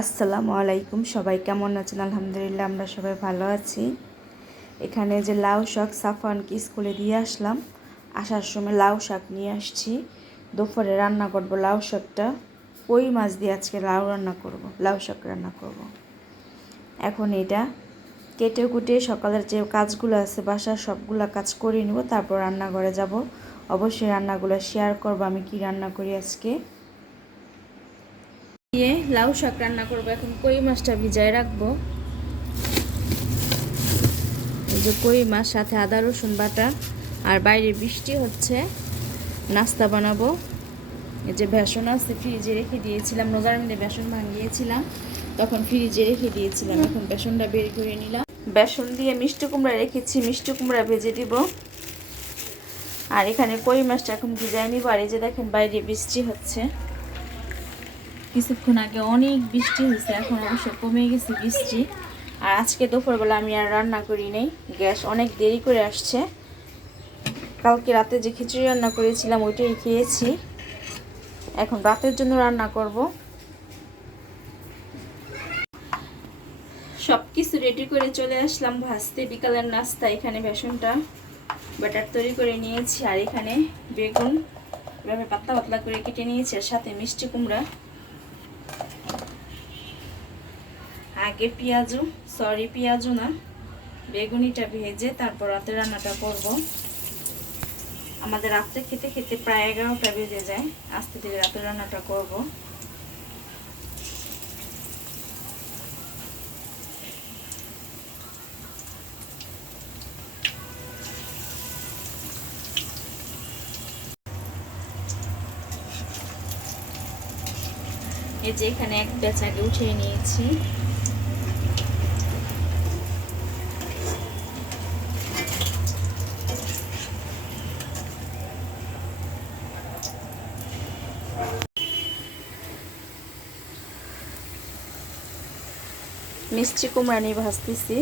আসসালামু আলাইকুম। সবাই কেমন আছেন? আলহামদুলিল্লাহ আমরা সবাই ভালো আছি। এখানে যে লাউ শাক সাফওয়ানকে স্কুলে দিয়ে আসলাম, আসার সময় লাউ শাক নিয়ে আসছি। দুপুরে রান্না করব লাউ শাকটা, কই মাছ দিয়ে আজকে লাউ শাক রান্না করব। এখন এটা কেটে কুটে সকালের যে কাজগুলো আছে বাসার সবগুলা কাজ করে নিব, তারপর রান্নাঘরে যাব। অবশ্যই রান্নাগুলো শেয়ার করব আমি কি রান্না করি আজকে। দিয়ে লাউ শাক রান্না করবো। এখন কই মাছটা ভিজায় রাখবো। এই যে কই মাছ, সাথে আদা রসুন বাটা, আর বাইরে বৃষ্টি হচ্ছে। নাস্তা বানাবো। এই যে বেসন আছে, ফ্রিজে রেখে দিয়েছিলাম। রোজার মধ্যে বেসন ভাঙিয়েছিলাম, তখন ফ্রিজে রেখে দিয়েছিলাম। এখন বেসনটা বের করে নিলাম। বেসন দিয়ে মিষ্টি কুমড়া রেখেছি, মিষ্টি কুমড়া ভেজে দিব। আর এখানে কই মাছটা এখন ভিজায় নিব। আর এই যে দেখেন বাইরে বৃষ্টি হচ্ছে। কিছুক্ষণ আগে অনেক বৃষ্টি হয়েছে, এখন অবশ্য কমে গেছে বৃষ্টি। আর আজকে দুপুরবেলা আমি আর রান্না করি নাই, গ্যাস অনেক দেরি করে আসছে। কালকে রাতে যে খিচুড়ি রান্না করেছিলাম ওইটাই খেয়েছি। এখন রাতের জন্য রান্না করব। সব কিছু রেডি করে চলে আসলাম ভাজতে, বিকালের নাস্তা। এখানে বেসনটা ব্যাটার তৈরি করে নিয়েছি, আর এখানে বেগুন এভাবে পাতলা পাতলা করে কেটে নিয়েছি, আর সাথে মিষ্টি কুমড়া। আগে পেঁয়াজু না, বেগুনিটা ভেজে তারপর রাতে রান্নাটা করব। আমাদের রাত্রে খেতে খেতে প্রায় 11টা বেজে যায়। আস্তে ধীরে রাতে রান্নাটা করব। এই যে এখানে এক ব্যাচ আগে উঠিয়ে নিয়েছি। মিষ্টি কুমড়া নিয়ে ভাজতেছি।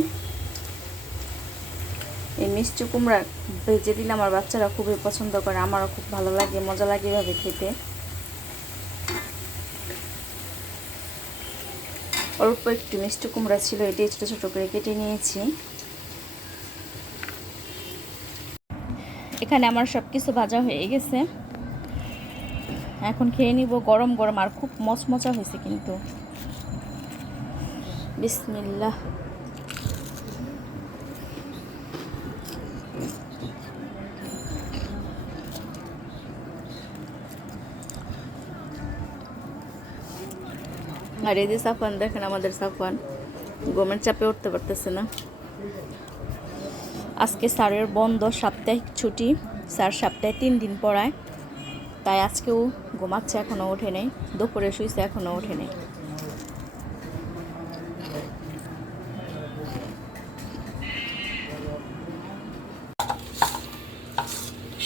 এই মিষ্টি কুমড়া ভেজে দিলে আমার বাচ্চারা খুবই পছন্দ করে, আমারও খুব ভালো লাগে, মজা লাগে এভাবে খেতে। অল্প একটু মিষ্টি কুমড়া ছিল, এটি ছোটো ছোটো করে কেটে নিয়েছি। এখানে আমার সব কিছু ভাজা হয়ে গেছে, এখন খেয়ে নিব। গরম গরম আর খুব মচমচা হয়েছে কিন্তু। বিসমিল্লাহ। আর এই যে সাফওয়ান, দেখেন আমাদের সাফওয়ান গমের চাপে উঠতে পারতেছে না। আজকে স্যারের বন্ধ, সাপ্তাহিক ছুটি। স্যার সপ্তাহে 3 দিন পড়ায়, তাই আজকেও ঘুমাচ্ছে, এখনও ওঠে নেই। দুপুরে শুয়েছে, এখনও ওঠে নেই।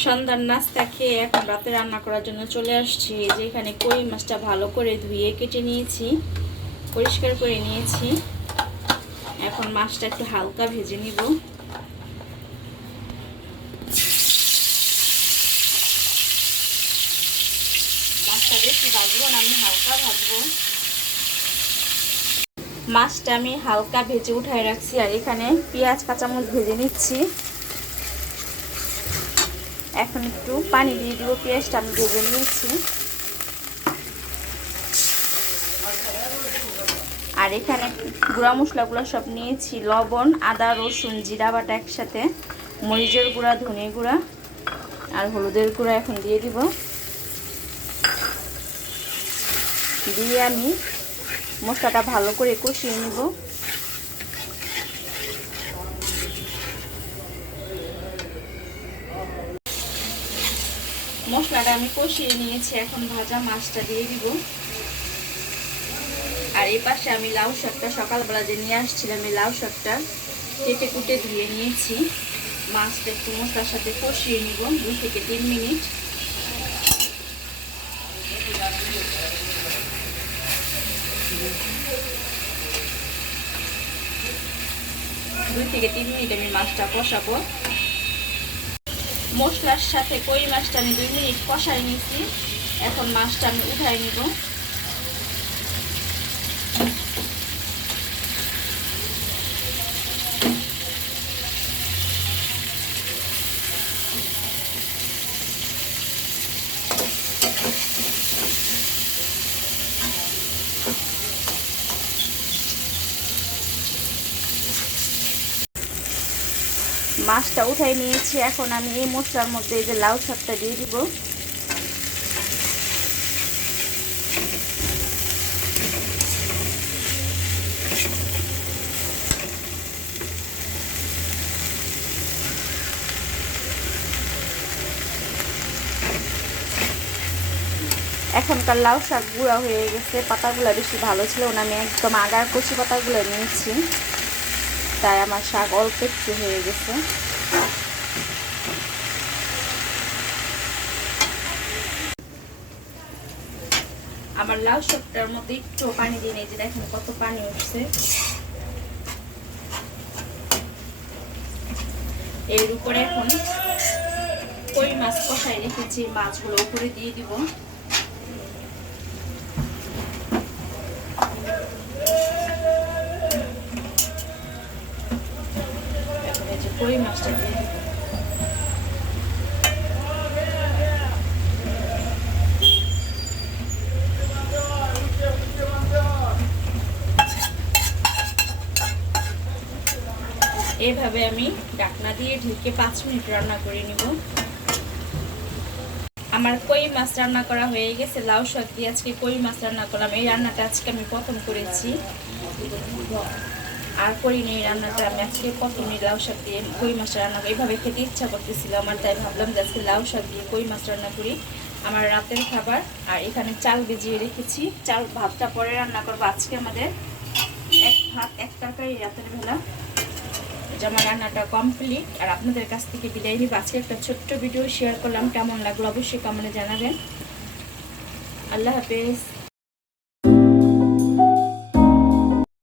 সন্ধ্যার নাস্তা খেয়ে এখন রাতে রান্না করার জন্য চলে আসছি। এই যে এখানে কই মাছটা ভালো করে ধুয়ে কেটে নিয়েছি, পরিষ্কার করে নিয়েছি। এখন মাছটা একটু হালকা ভেজে নিব। মাছটা বেশি ভাজবো না, আমি হালকা ভাজবো। মাছটা আমি হালকা ভেজে উঠায় রাখছি। আর এখানে পেঁয়াজ কাঁচামরিচ ভেজে নিচ্ছি। এখন একটু পানি দিয়ে দিব। পেঁয়াজটা আমি ভেজে নিয়েছি। আর এখানে গুঁড়া মশলাগুলো সব নিয়েছি, লবণ, আদা, রসুন, জিরা বাটা একসাথে, মরিচের গুঁড়া, ধনে গুঁড়া আর হলুদের গুঁড়া এখন দিয়ে দিব। দিয়ে আমি মশলাটা ভালো করে কষিয়ে নিব। মশলাটা আমি কষিয়ে নিয়েছি, এখন ভাজা মাছটা দিয়ে দিব। আর এই পাশে আমি লাউ শাকটা সকালবেলা যে নিয়ে আসছিলাম, এই লাউ শাকটা কেটে কুটে ধুয়ে নিয়েছি। মাছটা একটু মশলার সাথে কষিয়ে নিব 2 থেকে 3 মিনিট। আমি মাছটা কষাবো। মশলার সাথে কই মাছটা আমি 2 মিনিট কষাই নিয়েছি। এখন মাছটা আমি উঠাই নিব। মাছটা উঠাই নিয়েছি। এখন আমি এই মশলার মধ্যে এই যে লাউ শাকটা দিয়ে দিব। এখনকার লাউ শাক গুঁড়া হয়ে গেছে, পাতাগুলো বেশি ভালো ছিল না, আমি একদম আগার কচি পাতাগুলো নিয়েছি, তাই আমার শাক অল্প একটু হয়ে গেছে। আমার লাউ শাকটার মধ্যে একটু পানি দিয়ে নিয়েছি, দেখেন কত পানি উঠছে। এর উপরে এখন কই মাছ কষাই রেখেছি, মাছগুলো উপরে দিয়ে দিব। কই মাছটা দিয়ে দিব। এভাবে আমি ঢাকনা দিয়ে ঢেকে 5 মিনিট রান্না করে নিব। আমার কই মাছ রান্না করা হয়ে গেছে। লাউ শাক দিয়ে আজকে কই মাছ রান্না করলাম। এই রান্নাটা আজকে আমি প্রথম করেছি, আর করিনি এই রান্নাটা। আমি আজকে প্রথমে লাউ শাক দিয়ে কই মাছ রান্না করি। এইভাবে খেতে ইচ্ছা করতেছিল আমার, তাই ভাবলাম যে আজকে লাউ শাক দিয়ে কই মাছ রান্না করি। আমার রাতের খাবার। আর এখানে চাল ভিজিয়ে রেখেছি, চাল ভাতটা পরে রান্না করবো। আজকে আমাদের এক ভাত এক তরকারি রাতের বেলা। আমার রান্নাটা কমপ্লিট। আর আপনাদের কাছ থেকে বিদায় নিব। আজকে একটা ছোট্ট ভিডিও শেয়ার করলাম, কেমন লাগলো অবশ্যই কমেন্টে জানাবেন। আল্লাহ হাফেজ।